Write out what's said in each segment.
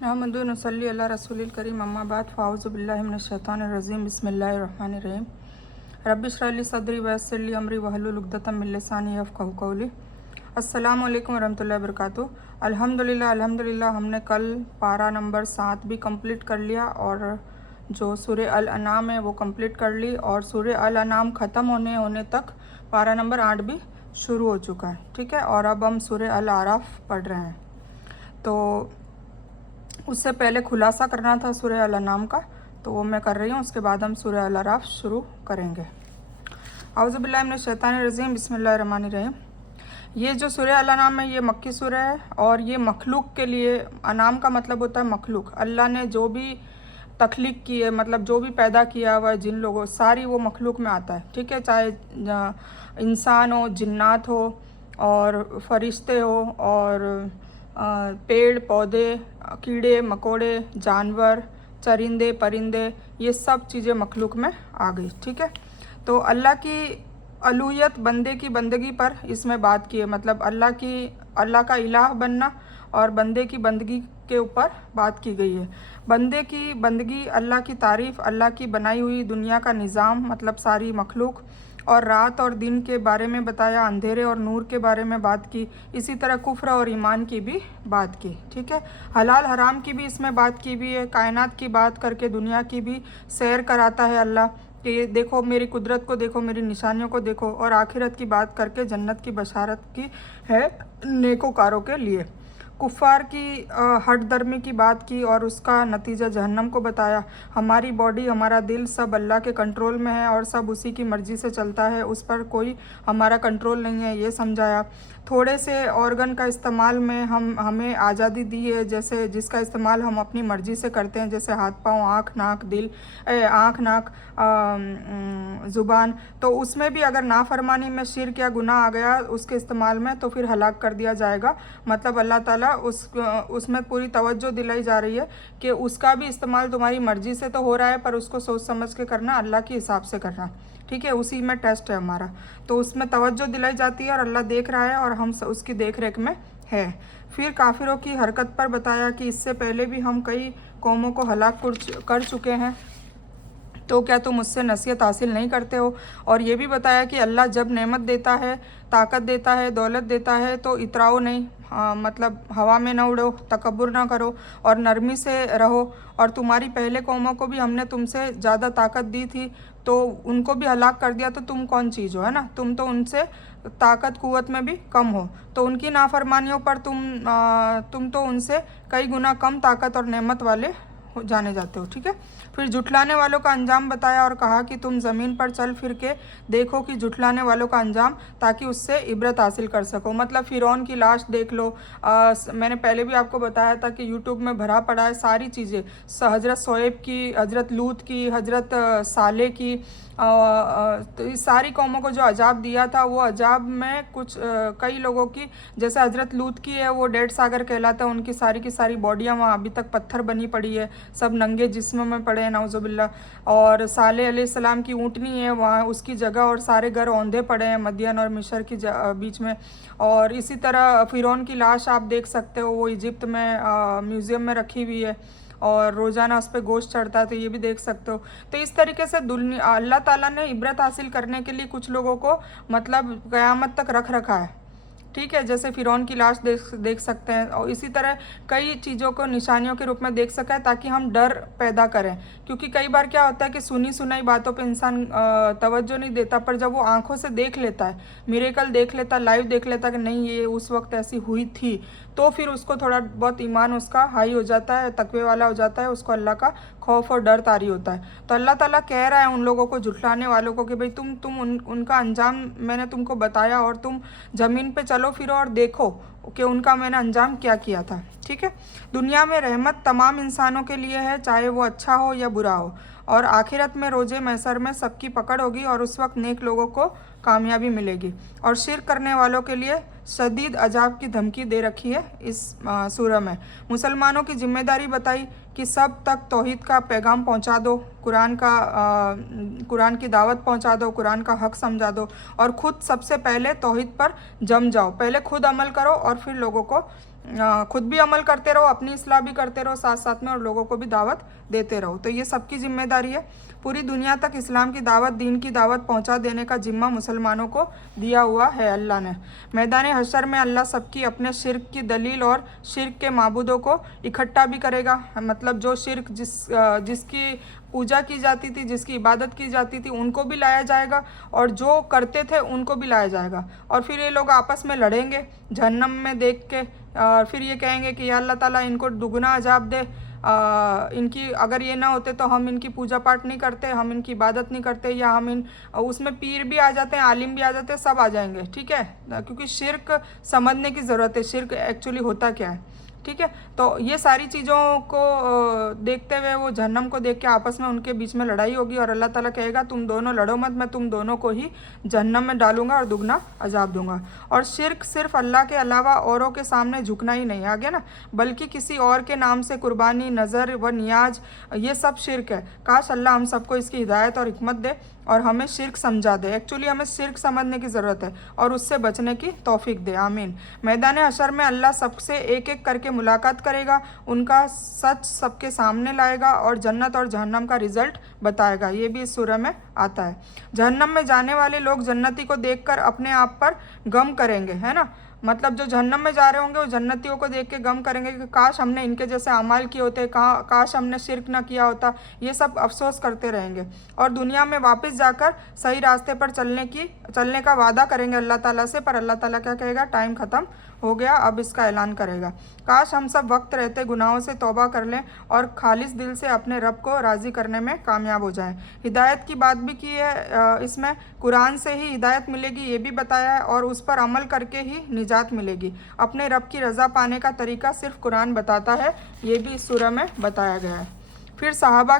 अहमदु नसल्ली अला रसूलिल करीम अम्मा बाद फ़ाऊज़ु बिल्लाहि मिनश शैतानिर रजीम बिस्मिल्लाहिर रहमानिर रहीम रब्बि इश्रह ली सदरी व यस्सिर ली अमरी वहलुल उक़दतम मिन लिसानी यफ़क़हू क़ौली। अस्सलामु अलैकुम वरहमतुल्लाहि वबरकातुहू। अल्हम्दुलिल्लाह हमने कल पारा नंबर 7 भी कंप्लीट कर लिया और जो सूरह अल अनाम है वो कंप्लीट कर ली और सूरह अल अनाम ख़त्म होने तक पारा नंबर 8 भी शुरू हो चुका है। ठीक है, और अब हम सूरह अल आराफ पढ़ रहे हैं। तो उससे पहले खुलासा करना था सूरह अल अनाम का, तो वो मैं कर रही हूँ। उसके बाद हम सूरह अल आराफ शुरू करेंगे। औज़ु बिल्लाहि मिनश शैतानिर रजीम बिस्मिल्लाहिर रहमानिर रहीम। ये जो सूरह अल अनाम है ये मक्की सूरह है और ये मखलूक के लिए, अनाम का मतलब होता है मखलूक। अल्लाह ने जो भी तख्लीक की है, मतलब जो भी पैदा किया हुआ है जिन लोगों, सारी वो मखलूक में आता है। ठीक है, चाहे इंसान हो, जिन्नात हो और फरिश्ते हो और पेड़ पौधे, कीड़े मकोड़े, जानवर, चरिंदे परिंदे, ये सब चीज़ें मखलूक में आ गई। ठीक है, तो अल्लाह की अलूहियत, बंदे की बंदगी पर इसमें बात की है। मतलब अल्लाह का इलाह बनना और बंदे की बंदगी के ऊपर बात की गई है। बंदे की बंदगी, अल्लाह की तारीफ़, अल्लाह की बनाई हुई दुनिया का निज़ाम, मतलब सारी मखलूक, और रात और दिन के बारे में बताया, अंधेरे और नूर के बारे में बात की। इसी तरह कुफ्र और ईमान की भी बात की। ठीक है, हलाल हराम की भी इसमें बात की भी है। कायनात की बात करके दुनिया की भी सैर कराता है अल्लाह कि देखो मेरी कुदरत को, देखो मेरी निशानियों को देखो। और आखिरत की बात करके जन्नत की बशारत की है नेकोकारों के लिए। कुफ़ार की हट दर्मी की बात की और उसका नतीजा जहन्नम को बताया। हमारी बॉडी, हमारा दिल सब अल्लाह के कंट्रोल में है और सब उसी की मर्ज़ी से चलता है, उस पर कोई हमारा कंट्रोल नहीं है, ये समझाया। थोड़े से ऑर्गन का इस्तेमाल में हमें आज़ादी दी है, जैसे जिसका इस्तेमाल हम अपनी मर्ज़ी से करते हैं, जैसे हाथ पाँव, आँख नाक दिल, आँख नाक ज़ुबान। तो उसमें भी अगर नाफरमानी में शिर्क या गुनाह आ गया उसके इस्तेमाल में, तो फिर हलाक कर दिया जाएगा। मतलब अल्लाह ताला उसमें पूरी तवज्जो दिलाई जा रही है कि उसका भी इस्तेमाल तुम्हारी मर्ज़ी से तो हो रहा है, पर उसको सोच समझ के करना, अल्लाह के हिसाब से करना। ठीक है, उसी में टेस्ट है हमारा, तो उसमें तवज्जो दिलाई जाती है और अल्लाह देख रहा है और हम उसकी देख रेख में है। फिर काफिरों की हरकत पर बताया कि इससे पहले भी हम कई कौमों को हलाक कर चुके हैं, तो क्या तुम मुझसे नसीहत हासिल नहीं करते हो। और ये भी बताया कि अल्लाह जब नेमत देता है, ताकत देता है, दौलत देता है, तो इतराओ नहीं, मतलब हवा में ना उड़ो, तकब्बुर ना करो और नरमी से रहो। और तुम्हारी पहले कौमों को भी हमने तुमसे ज़्यादा ताकत दी थी, तो उनको भी हलाक कर दिया, तो तुम कौन चीज़ हो, है ना। तुम तो उनसे ताकत कुव्वत में भी कम हो, तो उनकी नाफरमानियों पर तुम तो उनसे कई गुना कम ताकत और नेमत वाले जाने जाते हो। ठीक है, फिर जुटलाने वालों का अंजाम बताया और कहा कि तुम ज़मीन पर चल फिर के देखो कि जुटलाने वालों का अंजाम, ताकि उससे इबरत हासिल कर सको। मतलब फ़िरौन की लाश देख लो। मैंने पहले भी आपको बताया था कि यूट्यूब में भरा पड़ा है सारी चीज़ें, हज़रत शोएब की, हज़रत लूत की, हज़रत साले की। तो इस सारी कौमों को जो अजाब दिया था, वो अजाब में कुछ कई लोगों की, जैसे हज़रत लूत की है, वो डेढ़ सागर कहलाता है, उनकी सारी की सारी बॉडियाँ वहाँ अभी तक पत्थर बनी पड़ी है, सब नंगे जिस्म में पड़े हैं, नाउज़ुबिल्लाह। और साले अलैहिस्सलाम की ऊँटनी है वहाँ, उसकी जगह, और सारे घर औंधे पड़े हैं मदियन और मिस्र की बीच में। और इसी तरह फ़िरौन की लाश आप देख सकते हो, वो इजिप्ट में म्यूज़ियम में रखी हुई है और रोज़ाना उस पर गोश्त चढ़ता है, तो ये भी देख सकते हो। तो इस तरीके से दुनिया, अल्लाह ताला ने इबरत हासिल करने के लिए कुछ लोगों को मतलब क़यामत तक रख रखा है। ठीक है, जैसे फ़िरौन की लाश देख सकते हैं, और इसी तरह कई चीज़ों को निशानियों के रूप में देख सका है, ताकि हम डर पैदा करें। क्योंकि कई बार क्या होता है कि सुनी सुनाई बातों पे इंसान तवज्जो नहीं देता, पर जब वो आंखों से देख लेता है, मिरेकल देख लेता, लाइव देख लेता कि नहीं ये उस वक्त ऐसी हुई थी, तो फिर उसको थोड़ा बहुत ईमान उसका हाई हो जाता है, तकवे वाला हो जाता है, उसको अल्लाह का खौफ और डर तारी होता है। तो अल्लाह ताला कह रहा है उन लोगों को, झुठलाने वालों को, कि भाई उनका अंजाम मैंने तुमको बताया, और तुम ज़मीन पे चलो फिरो और देखो कि उनका मैंने अंजाम क्या किया था। ठीक है, दुनिया में रहमत तमाम इंसानों के लिए है, चाहे वो अच्छा हो या बुरा हो, और आखिरत में रोज़े महशर में सबकी पकड़ होगी और उस वक्त नेक लोगों को कामयाबी मिलेगी। और शिर्क करने वालों के लिए शदीद अजाब की धमकी दे रखी है इस सूरह में। मुसलमानों की जिम्मेदारी बताई कि सब तक तौहीद का पैगाम पहुंचा दो, कुरान की दावत पहुंचा दो, कुरान का हक समझा दो, और ख़ुद सबसे पहले तौहीद पर जम जाओ। पहले खुद अमल करो और फिर लोगों को खुद भी अमल करते रहो, अपनी इस्लाह भी करते रहो साथ साथ में, और लोगों को भी दावत देते रहो। तो ये सबकी जिम्मेदारी है। पूरी दुनिया तक इस्लाम की दावत, दीन की दावत पहुंचा देने का जिम्मा मुसलमानों को दिया हुआ है अल्लाह ने। मैदान हशर में अल्लाह सबकी अपने शिर्क की दलील और शिर्क के माबूदों को इकट्ठा भी करेगा। मतलब जो शिर्क जिसकी पूजा की जाती थी, जिसकी इबादत की जाती थी, उनको भी लाया जाएगा, और जो करते थे उनको भी लाया जाएगा। और फिर ये लोग आपस में लड़ेंगे जहन्नम में देख के, और फिर ये कहेंगे कि या अल्लाह ताला इनको दुगना अजाब दे, इनकी अगर ये ना होते तो हम इनकी पूजा पाठ नहीं करते, हम इनकी इबादत नहीं करते, या हम इन उसमें पीर भी आ जाते हैं, आलिम भी आ जाते हैं, सब आ जाएंगे। ठीक है, क्योंकि शिर्क समझने की ज़रूरत है, शिर्क एक्चुअली होता क्या है। ठीक है, तो ये सारी चीज़ों को देखते हुए वो जहन्नम को देख के आपस में उनके बीच में लड़ाई होगी, और अल्लाह ताला कहेगा तुम दोनों लड़ो मत, मैं तुम दोनों को ही जहन्नम में डालूंगा और दुगना अजाब दूंगा। और शिर्क सिर्फ अल्लाह के अलावा औरों के सामने झुकना ही नहीं, आगे ना, बल्कि किसी और के नाम से कुर्बानी, नज़र व नियाज, ये सब शिर्क है। काश अल्लाह हम सबको इसकी हिदायत और हिकमत दे और हमें शिर्क समझा दे। एक्चुअली हमें शिर्क समझने की ज़रूरत है और उससे बचने की तौफीक दे, आमीन। मैदान हशर में अल्लाह सबसे एक एक करके मुलाकात करेगा, उनका सच सबके सामने लाएगा और जन्नत और जहन्नम का रिजल्ट बताएगा। ये भी इस सूरह में आता है। जहन्नम में जाने वाले लोग जन्नती को देखकर अपने आप पर गम करेंगे, है ना। मतलब जो जहन्नम में जा रहे होंगे वो जन्नतियों को देख के गम करेंगे कि काश हमने इनके जैसे अमाल किए होते, काश हमने शिर्क ना किया होता। ये सब अफसोस करते रहेंगे और दुनिया में वापस जाकर सही रास्ते पर चलने का वादा करेंगे अल्लाह ताला से। पर अल्लाह ताला क्या कहेगा, टाइम ख़त्म हो गया, अब इसका ऐलान करेगा। काश हम सब वक्त रहते गुनाहों से तौबा कर लें और खालिस दिल से अपने रब को राज़ी करने में कामयाब हो जाएं। हिदायत की बात भी की है इसमें, कुरान से ही हिदायत मिलेगी ये भी बताया है, और उस पर अमल करके ही निजात मिलेगी। अपने रब की रज़ा पाने का तरीका सिर्फ कुरान बताता है, ये भी इस सूरह में बताया गया है। फिर सहाबा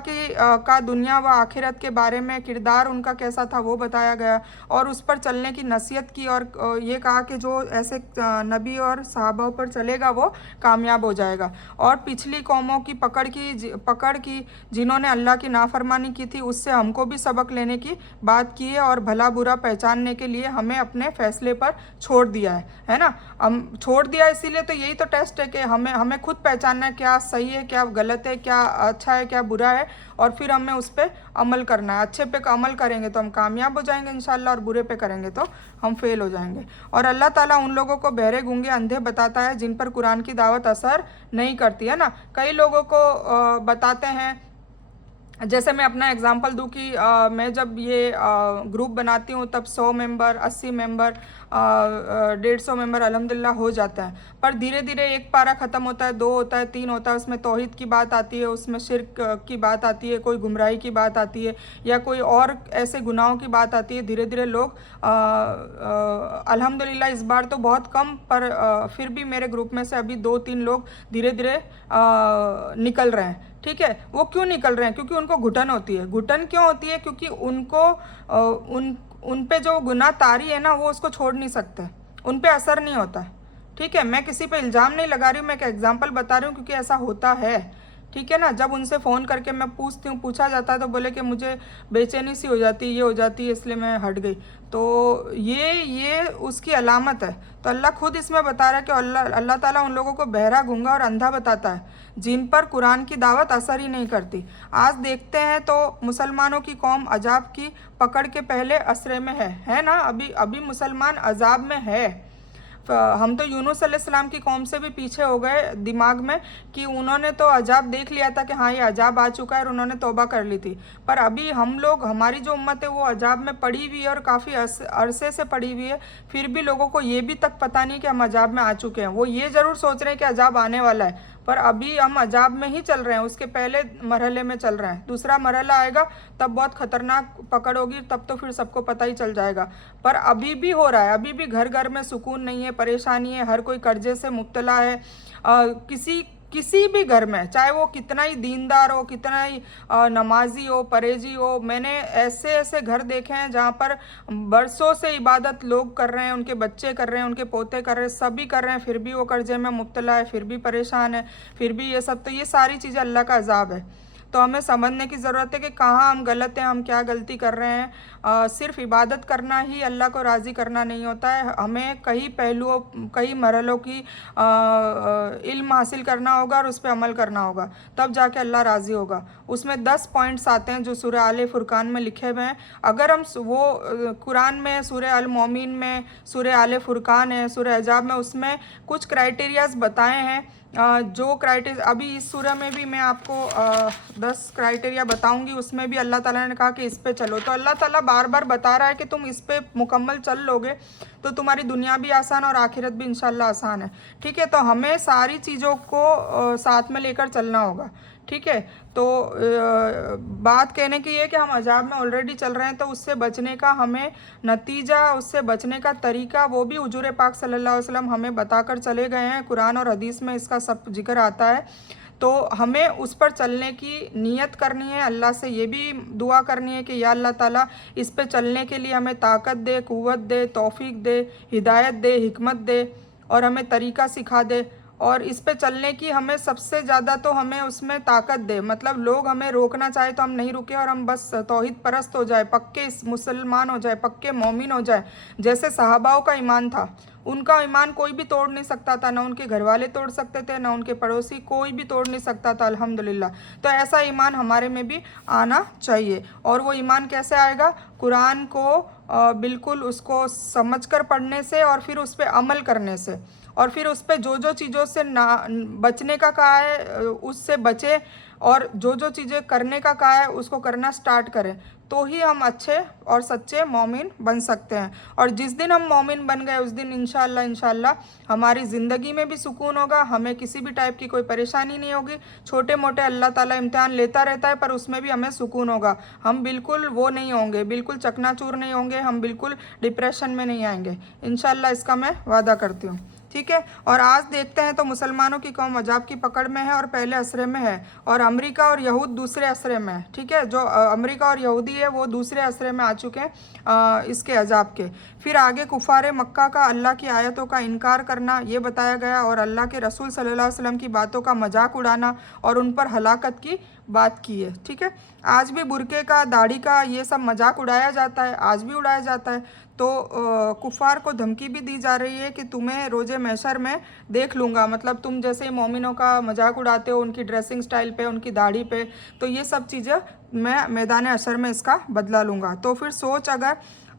का दुनिया व आखिरत के बारे में किरदार उनका कैसा था वो बताया गया, और उस पर चलने की नसीहत की, और ये कहा कि जो ऐसे नबी और सहाबा पर चलेगा वो कामयाब हो जाएगा। और पिछली कौमों की पकड़ की जिन्होंने अल्लाह की नाफरमानी की थी, उससे हमको भी सबक लेने की बात की है, और भला बुरा पहचानने के लिए हमें अपने फैसले पर छोड़ दिया है ना। हम छोड़ दिया इसीलिए तो यही तो टेस्ट है कि हमें खुद पहचानना है क्या सही है, क्या गलत है, क्या अच्छा है, क्या बुरा है, और फिर हमें उस पर अमल करना है। अच्छे पे अमल करेंगे तो हम कामयाब हो जाएंगे इंशाल्लाह, और बुरे पे करेंगे तो हम फेल हो जाएंगे। और अल्लाह ताला उन लोगों को बहरे गूंगे अंधे बताता है जिन पर कुरान की दावत असर नहीं करती है ना। कई लोगों को बताते हैं, जैसे मैं अपना एग्जांपल दूं कि मैं जब ये ग्रुप बनाती हूँ तब 100 मेंबर, 80 मेंबर, 150 मेंबर अल्हम्दुलिल्लाह हो जाता है। पर धीरे धीरे एक पारा ख़त्म होता है, 2 होता है, 3 होता है, उसमें तौहीद की बात आती है, उसमें शिर्क की बात आती है, कोई गुमराही की बात आती है, या कोई और ऐसे गुनाहों की बात आती है। धीरे धीरे लोग अल्हम्दुलिल्लाह इस बार तो बहुत कम, पर फिर भी मेरे ग्रुप में से अभी 2-3 लोग धीरे धीरे निकल रहे हैं। ठीक है, वो क्यों निकल रहे हैं? क्योंकि उनको घुटन होती है। घुटन क्यों होती है? क्योंकि उनको उन पे जो गुनाह तारी है ना, वो उसको छोड़ नहीं सकते, उन पे असर नहीं होता। ठीक है, मैं किसी पे इल्ज़ाम नहीं लगा रही हूँ, मैं एक एग्जांपल बता रही हूँ क्योंकि ऐसा होता है। ठीक है ना, जब उनसे फ़ोन करके मैं पूछा जाता है तो बोले कि मुझे बेचैनी सी हो जाती है, ये हो जाती है, इसलिए मैं हट गई। तो ये उसकी अलामत है। तो अल्लाह खुद इसमें बता रहा है कि अल्लाह ताला उन लोगों को बहरा, गूंगा और अंधा बताता है जिन पर कुरान की दावत असर ही नहीं करती। आज देखते हैं तो मुसलमानों की कौम अजाब की पकड़ के पहले असरे में है ना। अभी मुसलमान अजाब में है। हम तो यूनुस अलैहिस्सलाम की कौम से भी पीछे हो गए दिमाग में कि उन्होंने तो अजाब देख लिया था कि हाँ ये अजाब आ चुका है, और उन्होंने तौबा कर ली थी। पर अभी हम लोग, हमारी जो उम्मत है वो अजाब में पड़ी हुई है, और काफ़ी अरसे से पड़ी हुई है। फिर भी लोगों को ये भी तक पता नहीं कि हम अजाब में आ चुके हैं। वो ये ज़रूर सोच रहे हैं कि अजाब आने वाला है, पर अभी हम अजाब में ही चल रहे हैं, उसके पहले मरहले में चल रहे हैं। दूसरा मरहला आएगा तब बहुत ख़तरनाक पकड़ होगी, तब तो फिर सबको पता ही चल जाएगा। पर अभी भी हो रहा है, अभी भी घर घर में सुकून नहीं है, परेशानी है, हर कोई कर्जे से मुब्तला है। किसी भी घर में, चाहे वो कितना ही दीनदार हो, कितना ही नमाजी हो, परहेजी हो, मैंने ऐसे घर देखे हैं जहाँ पर बरसों से इबादत लोग कर रहे हैं, उनके बच्चे कर रहे हैं, उनके पोते कर रहे हैं, सभी कर रहे हैं, फिर भी वो कर्जे में मुब्तला है, फिर भी परेशान है, फिर भी ये सब। तो ये सारी चीज़ें अल्लाह का अजाब है। तो हमें समझने की ज़रूरत है कि कहाँ हम गलत हैं, हम क्या गलती कर रहे हैं। सिर्फ इबादत करना ही अल्लाह को राज़ी करना नहीं होता है, हमें कई पहलुओं, कई मरहलों की इल्म हासिल करना होगा और उस पर अमल करना होगा, तब जाके अल्लाह राज़ी होगा। उसमें 10 पॉइंट्स आते हैं जो सूरह आले फुरकान में लिखे हुए हैं। अगर हम वो कुरान में सूरह अल मोमिन में, सूरह आले फुरकान है, सूरह अहज़ाब में, उसमें कुछ क्राइटेरियाज बताए हैं। जो क्राइटेरिया अभी इस सूरह में भी मैं आपको 10 क्राइटेरिया बताऊंगी, उसमें भी अल्लाह ताला ने कहा कि इस पे चलो। तो अल्लाह ताला बार बार बता रहा है कि तुम इस पे मुकम्मल चल लोगे तो तुम्हारी दुनिया भी आसान और आखिरत भी इंशाल्लाह आसान है। ठीक है, तो हमें सारी चीज़ों को साथ में लेकर चलना होगा। ठीक है, तो बात कहने की ये कि हम अजाब में ऑलरेडी चल रहे हैं, तो उससे बचने का हमें नतीजा, उससे बचने का तरीका, वो भी हुजूर पाक सल्लल्लाहु अलैहि वसल्लम हमें बताकर चले गए हैं। कुरान और हदीस में इसका सब जिक्र आता है। तो हमें उस पर चलने की नीयत करनी है, अल्लाह से ये भी दुआ करनी है कि या अल्लाह ताला इस पे चलने के लिए हमें ताकत दे, क़ुव्वत दे, तौफीक दे, हिदायत दे, हिकमत दे और हमें तरीका सिखा दे। और इस पे चलने की हमें सबसे ज़्यादा तो हमें उसमें ताकत दे, मतलब लोग हमें रोकना चाहे तो हम नहीं रुके और हम बस तौहीद परस्त हो जाए, पक्के मुसलमान हो जाए, पक्के मोमिन हो जाए। जैसे सहाबाओं का ईमान था, उनका ईमान कोई भी तोड़ नहीं सकता था, ना उनके घर वाले तोड़ सकते थे, ना उनके पड़ोसी, कोई भी तोड़ नहीं सकता था, अल्हम्दुलिल्लाह। तो ऐसा ईमान हमारे में भी आना चाहिए। और वो ईमान कैसे आएगा? कुरान को बिल्कुल उसको समझकर पढ़ने से और फिर उस पर अमल करने से, और फिर उस पर जो जो चीज़ों से ना बचने का कहा है उससे बचे, और जो जो चीज़ें करने का कहा है उसको करना स्टार्ट करें, तो ही हम अच्छे और सच्चे मोमिन बन सकते हैं। और जिस दिन हम मोमिन बन गए उस दिन इंशाल्लाह हमारी ज़िंदगी में भी सुकून होगा, हमें किसी भी टाइप की कोई परेशानी नहीं होगी। छोटे मोटे अल्लाह ताला इम्तिहान लेता रहता है, पर उसमें भी हमें सुकून होगा। हम बिल्कुल वो नहीं होंगे, बिल्कुल चकनाचूर नहीं होंगे, हम बिल्कुल डिप्रेशन में नहीं आएंगे इंशाल्लाह, इसका मैं वादा करती हूँ। ठीक है, और आज देखते हैं तो मुसलमानों की कौम अजाब की पकड़ में है और पहले असरे में है, और अमेरिका और यहूद दूसरे असरे में है। ठीक है, जो अमेरिका और यहूदी है वो दूसरे असरे में आ चुके हैं इसके अजाब के। फिर आगे कुफार मक्का का अल्लाह की आयतों का इनकार करना ये बताया गया, और अल्लाह के रसूल सल्लल्लाहु अलैहि वसल्लम की बातों का मजाक उड़ाना और उन पर हलाकत की बात की है। ठीक है, आज भी बुरके का, दाढ़ी का, ये सब मजाक उड़ाया जाता है, आज भी उड़ाया जाता है। तो कुफ़ार को धमकी भी दी जा रही है कि तुम्हें रोज़े महशर में देख लूँगा, मतलब तुम जैसे ही मोमिनों का मजाक उड़ाते हो उनकी ड्रेसिंग स्टाइल पे, उनकी दाढ़ी पे, तो ये सब चीज़ें मैं मैदान हशर में इसका बदला लूँगा। तो फिर सोच,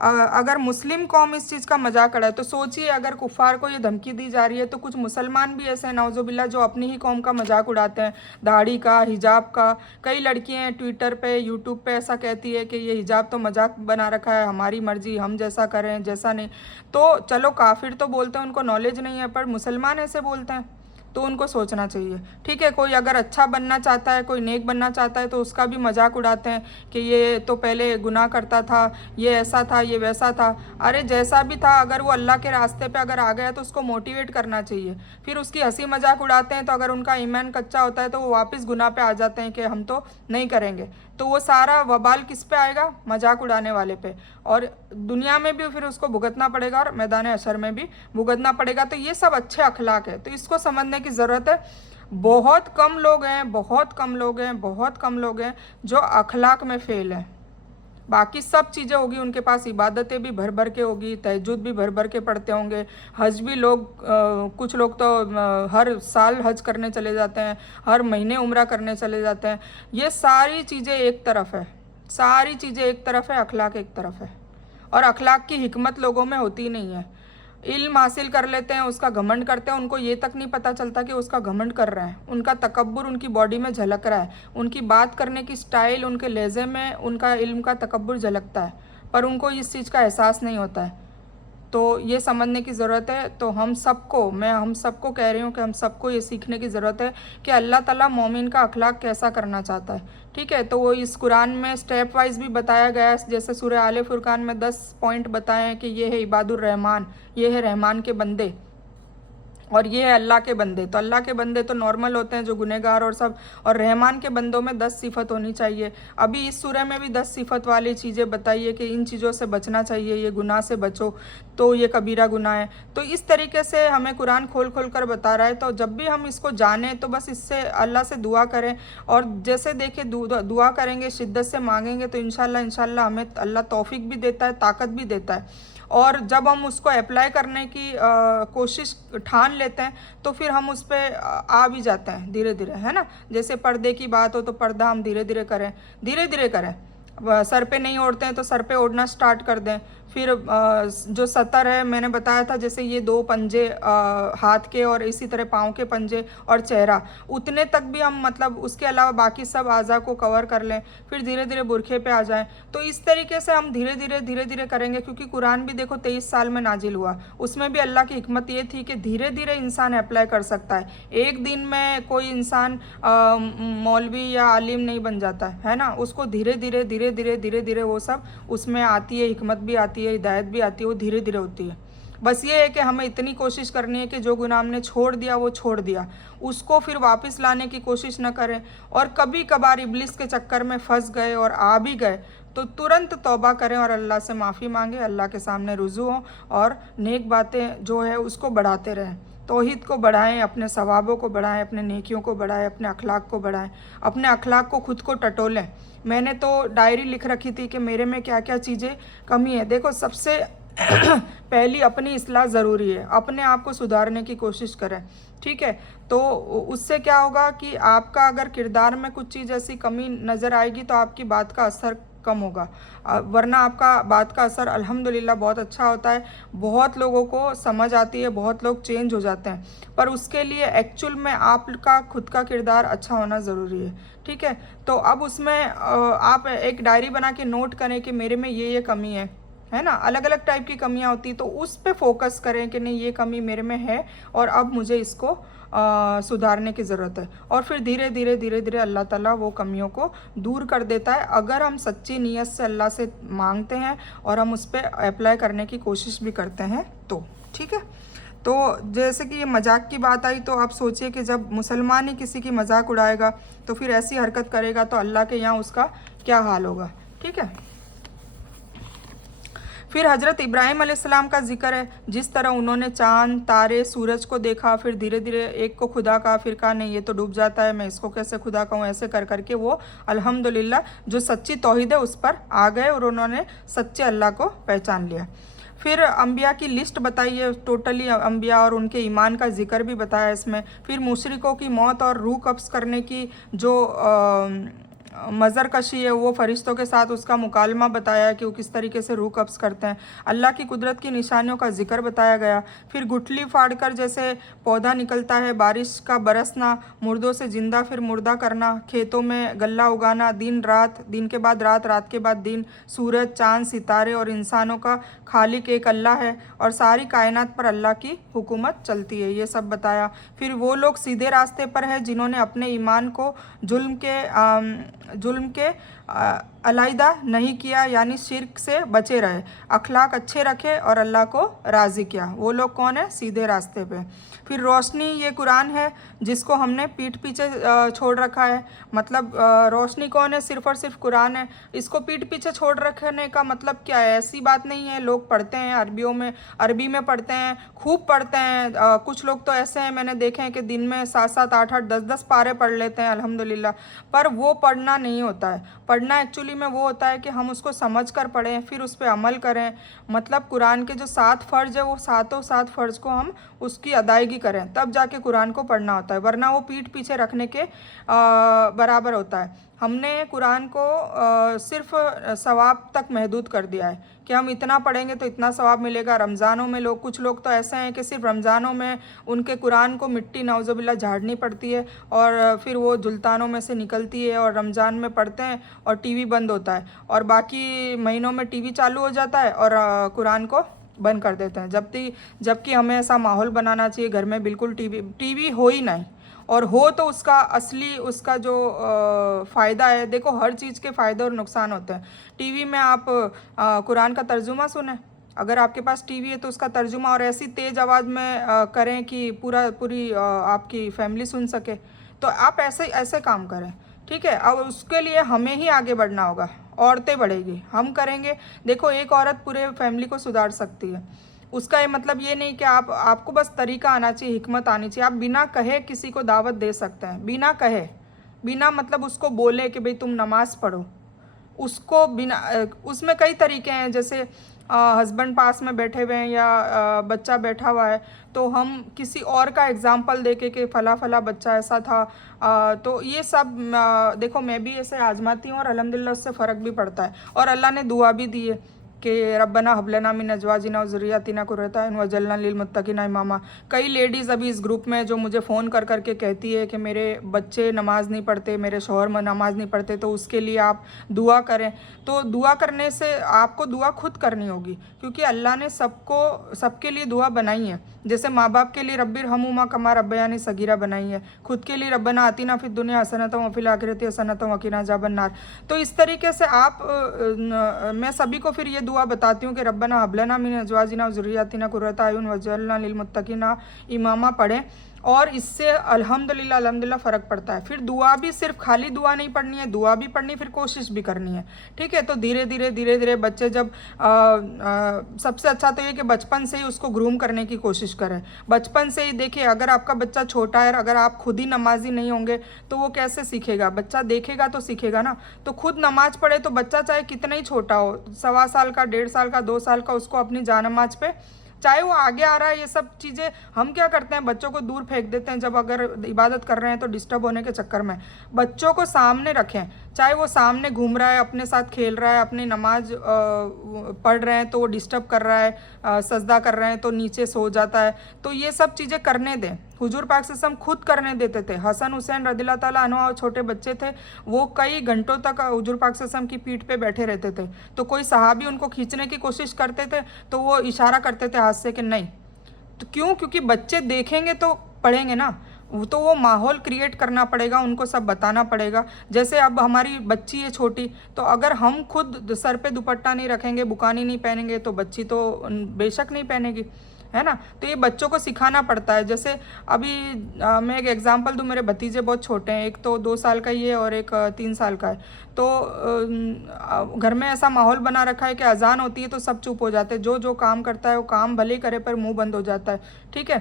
अगर मुस्लिम कौम इस चीज़ का मजाक उड़ाए तो सोचिए, अगर कुफ़ार को ये धमकी दी जा रही है तो कुछ मुसलमान भी ऐसे हैं नौजुबिल्ला जो अपनी ही कौम का मजाक उड़ाते हैं, दाढ़ी का, हिजाब का। कई लड़कियां ट्विटर पे, यूट्यूब पे ऐसा कहती है कि ये हिजाब तो मजाक बना रखा है, हमारी मर्जी, हम जैसा करें, जैसा नहीं। तो चलो काफिर तो बोलते हैं, उनको नॉलेज नहीं है, पर मुसलमान ऐसे बोलते हैं तो उनको सोचना चाहिए। ठीक है, कोई अगर अच्छा बनना चाहता है, कोई नेक बनना चाहता है, तो उसका भी मजाक उड़ाते हैं कि ये तो पहले गुनाह करता था, ये ऐसा था, ये वैसा था। अरे जैसा भी था, अगर वो अल्लाह के रास्ते पे अगर आ गया तो उसको मोटिवेट करना चाहिए। फिर उसकी हंसी मजाक उड़ाते हैं, तो अगर उनका ईमान कच्चा होता है तो वो वापस गुनाह पे आ जाते हैं कि हम तो नहीं करेंगे। तो वो सारा वबाल किस पे आएगा? मजाक उड़ाने वाले पे, और दुनिया में भी फिर उसको भुगतना पड़ेगा और मैदान हशर में भी भुगतना पड़ेगा। तो ये सब अच्छे अखलाक है, तो इसको समझने की ज़रूरत है। बहुत कम लोग हैं, बहुत कम लोग हैं, बहुत कम लोग हैं जो अखलाक में फेल हैं। बाकी सब चीज़ें होगी उनके पास, इबादतें भी भर भर के होगी, तहज्जुद भी भर भर के पढ़ते होंगे, हज भी कुछ लोग तो हर साल हज करने चले जाते हैं, हर महीने उम्रा करने चले जाते हैं। ये सारी चीज़ें एक तरफ है, सारी चीज़ें एक तरफ है, अखलाक एक तरफ है। और अखलाक की हिकमत लोगों में होती नहीं है। इल्म हासिल कर लेते हैं, उसका घमंड करते हैं, उनको ये तक नहीं पता चलता कि उसका घमंड कर रहे हैं। उनका तकब्बुर उनकी बॉडी में झलक रहा है, उनकी बात करने की स्टाइल, उनके लहजे में उनका इल्म का तकब्बुर झलकता है, पर उनको इस चीज़ का एहसास नहीं होता है। तो ये समझने की ज़रूरत है। तो हम सबको कह रही हूँ कि हम सबको ये सीखने की ज़रूरत है कि अल्लाह ताला मोमिन का अखलाक कैसा करना चाहता है। ठीक है, तो वो इस कुरान में स्टेप वाइज भी बताया गया है, जैसे सूरह आले फुरकान में 10 पॉइंट बताए हैं कि ये है इबादुर रहमान, ये है रहमान के बंदे, और ये है अल्लाह के बंदे। तो अल्लाह के बंदे तो नॉर्मल होते हैं जो गुनहगार और सब, और रहमान के बंदों में 10 सिफत होनी चाहिए। अभी इस सूरह में भी 10 सिफत वाली चीज़ें बताइए कि इन चीज़ों से बचना चाहिए, ये गुनाह से बचो, तो ये कबीरा गुनाह है। तो इस तरीके से हमें कुरान खोल खोल कर बता रहा है। तो जब भी हम इसको जानें तो बस इससे अल्लाह से दुआ करें, और जैसे देखिए दुआ करेंगे, शिद्दत से मांगेंगे तो इंशाल्लाह हमें अल्लाह तौफीक भी देता है, ताकत भी देता है। और जब हम उसको अप्लाई करने की कोशिश ठान लेते हैं तो फिर हम उस पर आ भी जाते हैं धीरे धीरे, है ना। जैसे पर्दे की बात हो तो पर्दा हम धीरे धीरे करें, धीरे धीरे करें। सर पे नहीं ओढ़ते हैं तो सर पे ओढ़ना स्टार्ट कर दें। फिर जो सतर है मैंने बताया था, जैसे ये 2 पंजे हाथ के और इसी तरह पाँव के पंजे और चेहरा, उतने तक भी हम मतलब उसके अलावा बाकी सब आज़ा को कवर कर लें। फिर धीरे धीरे बुरखे पे आ जाएं। तो इस तरीके से हम धीरे धीरे करेंगे, क्योंकि कुरान भी देखो 23 साल में नाजिल हुआ, उसमें भी अल्लाह की हिकमत ये थी कि धीरे धीरे इंसान अप्लाई कर सकता है। एक दिन में कोई इंसान मौलवी या आलिम नहीं बन जाता है ना। उसको धीरे धीरे वो सब उसमें आती है, हिकमत भी आती है, हिदायत भी आती है, वो धीरे धीरे होती है। बस ये है कि हमें इतनी कोशिश करनी है कि जो गुनाह हमने छोड़ दिया वो छोड़ दिया, उसको फिर वापस लाने की कोशिश न करें। और कभी कभार इब्लिस के चक्कर में फंस गए और आ भी गए तो तुरंत तौबा करें और अल्लाह से माफ़ी मांगे, अल्लाह के सामने रुजू हों और नेक बातें जो है उसको बढ़ाते रहें। तौहीद को बढ़ाएं, अपने सवाबों को बढ़ाएं, अपने नेकियों को बढ़ाएं, अपने अखलाक को बढ़ाएं, अपने अखलाक को खुद को टटोलें। मैंने तो डायरी लिख रखी थी कि मेरे में क्या क्या चीज़ें कमी है। देखो, सबसे पहली अपनी इस्लाह ज़रूरी है, अपने आप को सुधारने की कोशिश करें, ठीक है। तो उससे क्या होगा कि आपका अगर किरदार में कुछ चीज़ ऐसी कमी नज़र आएगी तो आपकी बात का असर कम होगा, वरना आपका बात का असर अल्हम्दुलिल्लाह बहुत अच्छा होता है। बहुत लोगों को समझ आती है, बहुत लोग चेंज हो जाते हैं, पर उसके लिए एक्चुअल में आपका खुद का किरदार अच्छा होना ज़रूरी है, ठीक है। तो अब उसमें आप एक डायरी बना के नोट करें कि मेरे में ये कमी है ना। अलग अलग टाइप की कमियां होती है, तो उस पे फोकस करें कि नहीं, ये कमी मेरे में है और अब मुझे इसको सुधारने की ज़रूरत है। और फिर धीरे धीरे अल्लाह ताला वो कमियों को दूर कर देता है, अगर हम सच्ची नीयत से अल्लाह से मांगते हैं और हम उस पर अप्लाई करने की कोशिश भी करते हैं तो, ठीक है। तो जैसे कि ये मजाक की बात आई, तो आप सोचिए कि जब मुसलमान ही किसी की मजाक उड़ाएगा तो फिर ऐसी हरकत करेगा तो अल्लाह के यहाँ उसका क्या हाल होगा, ठीक है। फिर हज़रत इब्राहीम अलैहिस्सलाम का जिक्र है, जिस तरह उन्होंने चांद, तारे, सूरज को देखा, फिर धीरे धीरे एक को खुदा कहा, फिर कहा नहीं ये तो डूब जाता है, मैं इसको कैसे खुदा कहूँ। ऐसे कर करके वो अल्हम्दुलिल्लाह जो सच्ची तौहीद है उस पर आ गए और उन्होंने सच्चे अल्लाह को पहचान लिया। फिर अम्बिया की लिस्ट बताई है, टोटली अम्बिया और उनके ईमान का जिक्र भी बताया इसमें। फिर मुशरिकों की मौत और रूह कब्ज़ करने की जो मज़र कशी है, वो फरिश्तों के साथ उसका मुकालमा बताया है कि वो किस तरीके से रूह कब्ज़ करते हैं। अल्लाह की कुदरत की निशानियों का जिक्र बताया गया। फिर गुठली फाड़ कर जैसे पौधा निकलता है, बारिश का बरसना, मुर्दों से ज़िंदा फिर मुर्दा करना, खेतों में गल्ला उगाना, दिन रात, दिन के बाद रात, रात के बाद दिन, सूरज, चाँद, सितारे और इंसानों का खालिक एक अल्लाह है और सारी कायनात पर अल्लाह की हुकूमत चलती है, ये सब बताया। फिर वो लोग सीधे रास्ते पर है जिन्होंने अपने ईमान को जुल्म के अलहदा नहीं किया, यानी शिर्क से बचे रहे, अखलाक अच्छे रखे और अल्लाह को राज़ी किया। वो लोग कौन है? सीधे रास्ते पे। फिर रोशनी, ये कुरान है जिसको हमने पीठ पीछे छोड़ रखा है। मतलब रोशनी कौन है? सिर्फ़ और सिर्फ कुरान है। इसको पीठ पीछे छोड़ रखने का मतलब क्या है? ऐसी बात नहीं है, लोग पढ़ते हैं अरबी में पढ़ते हैं, खूब पढ़ते हैं। कुछ लोग तो ऐसे हैं, मैंने देखे हैं कि दिन में 7-7, 8-8, 10-10 पारे पढ़ लेते हैं अल्हम्दुलिल्लाह। पर वो पढ़ना नहीं होता है। पढ़ना एक्चुअली में वो होता है कि हम उसको समझ कर पढ़ें, फिर उस पर अमल करें। मतलब कुरान के जो 7 फ़र्ज़ है, वो 7 फ़र्ज़ को हम उसकी अदायगी करें, तब जाके कुरान को पढ़ना होता है, वरना वो पीठ पीछे रखने के बराबर होता है। हमने कुरान को सिर्फ सवाब तक महदूद कर दिया है कि हम इतना पढ़ेंगे तो इतना सवाब मिलेगा। रमज़ानों में कुछ लोग तो ऐसे हैं कि सिर्फ रमज़ानों में उनके कुरान को मिट्टी नाउज़ुबिल्लाह झाड़नी पड़ती है और फिर वो जुल्तानों में से निकलती है और रमज़ान में पढ़ते हैं और टीवी बंद होता है, और बाकी महीनों में टीवी चालू हो जाता है और कुरान को बंद कर देते हैं। जबकि हमें ऐसा माहौल बनाना चाहिए घर में, बिल्कुल टीवी हो ही नहीं, और हो तो उसका जो फ़ायदा है। देखो, हर चीज़ के फ़ायदे और नुकसान होते हैं। टीवी में आप कुरान का तर्जुमा सुने, अगर आपके पास टीवी है तो उसका तर्जुमा और ऐसी तेज़ आवाज़ में करें कि पूरी आपकी फैमिली सुन सके। तो आप ऐसे ऐसे काम करें, ठीक है। अब उसके लिए हमें ही आगे बढ़ना होगा, औरतें बढ़ेगी, हम करेंगे। देखो, एक औरत पूरे फैमिली को सुधार सकती है। उसका ये मतलब ये नहीं कि आपको बस तरीका आना चाहिए, हिकमत आनी चाहिए। आप बिना कहे किसी को दावत दे सकते हैं, बिना कहे, बिना मतलब उसको बोले कि भाई तुम नमाज़ पढ़ो। उसको बिना उसमें कई तरीके हैं, जैसे हस्बैंड पास में बैठे हुए हैं या बच्चा बैठा हुआ है, तो हम किसी और का एग्जाम्पल देके कि फ़ला फ़ला बच्चा ऐसा था। तो ये सब देखो, मैं भी ऐसे आजमाती हूँ और अल्हम्दुलिल्लाह उससे फ़र्क भी पड़ता है। और अल्लाह ने दुआ भी दी है कि रब्बना हबलना मिन अज़वाजिना व ज़ुर्रिय्यतिना कुर्रता अय्युन वजअलना लिलमुत्तक़ीना इमामा। कई लेडीज़ अभी इस ग्रुप में जो मुझे फ़ोन कर करके कहती है कि मेरे बच्चे नमाज़ नहीं पढ़ते, मेरे शौहर में नमाज़ नहीं पढ़ते, तो उसके लिए आप दुआ करें। तो दुआ करने से आपको दुआ खुद करनी होगी, क्योंकि अल्लाह ने सबके लिए दुआ बनाई है। जैसे माँ बाप के लिए रब्बिरहमुमा कमा रब्बयानी सगीरा बनाई है, खुद के लिए रब्बना आतिना फिद दुनिया हसनतम व फिल आखिरति हसनतम व क़िना अज़ाबन्नार। तो इस तरीके से मैं सभी को फिर ये दुआ बताती हूँ कि रब्बना हबलना मिन अज़वाजिना व ज़ुर्रिय्यतिना कुर्रता अयुन वजअलना लिलमुत्तक़ीना इमामा पढ़ें, और इससे अल्हम्दुलिल्लाह फ़र्क पड़ता है। फिर दुआ भी सिर्फ खाली दुआ नहीं पढ़नी है, दुआ भी पढ़नी, फिर कोशिश भी करनी है, ठीक है। तो धीरे धीरे बच्चे जब सबसे अच्छा तो ये कि बचपन से ही उसको ग्रूम करने की कोशिश करें। बचपन से ही देखिए, अगर आपका बच्चा छोटा है, अगर आप खुद ही नमाजी नहीं होंगे तो वो कैसे सीखेगा? बच्चा देखेगा तो सीखेगा ना। तो खुद नमाज पढ़े तो बच्चा चाहे कितना ही छोटा हो, 1.25 साल का, 1.5 साल का, 2 साल का, उसको अपनी जानमाज पे, चाहे वो आगे आ रहा है, ये सब चीज़ें हम क्या करते हैं, बच्चों को दूर फेंक देते हैं। जब अगर इबादत कर रहे हैं तो डिस्टर्ब होने के चक्कर में बच्चों को सामने रखें, चाहे वो सामने घूम रहा है, अपने साथ खेल रहा है, अपनी नमाज पढ़ रहे हैं तो वो डिस्टर्ब कर रहा है, सजदा कर रहे हैं तो नीचे सो जाता है। तो ये सब चीज़ें करने दें। हुजूर पाक सल्लल्लाहु अलैहि वसल्लम खुद करने देते थे। हसन हुसैन रज़ियल्लाहु ताला अन्हु छोटे बच्चे थे, वो कई घंटों तक हुजूर पाक सल्लल्लाहु अलैहि वसल्लम की पीठ पे बैठे रहते थे। तो कोई सहाबी उनको खींचने की कोशिश करते थे तो वो इशारा करते थे हाथ से कि नहीं। तो क्यों? क्योंकि बच्चे देखेंगे तो पढ़ेंगे ना। तो वो माहौल क्रिएट करना पड़ेगा, उनको सब बताना पड़ेगा। जैसे अब हमारी बच्ची है छोटी, तो अगर हम खुद सर पे दुपट्टा नहीं रखेंगे, बुकानी नहीं पहनेंगे, तो बच्ची तो बेशक नहीं पहनेगी, है ना। तो ये बच्चों को सिखाना पड़ता है। जैसे अभी मैं एक एग्जांपल दूँ, मेरे भतीजे बहुत छोटे हैं, एक तो 2 साल का ही है और एक 3 साल का है। तो घर में ऐसा माहौल बना रखा है कि अजान होती है तो सब चुप हो जाते हैं, जो काम करता है वो काम भले ही करे पर मुंह बंद हो जाता है, ठीक है।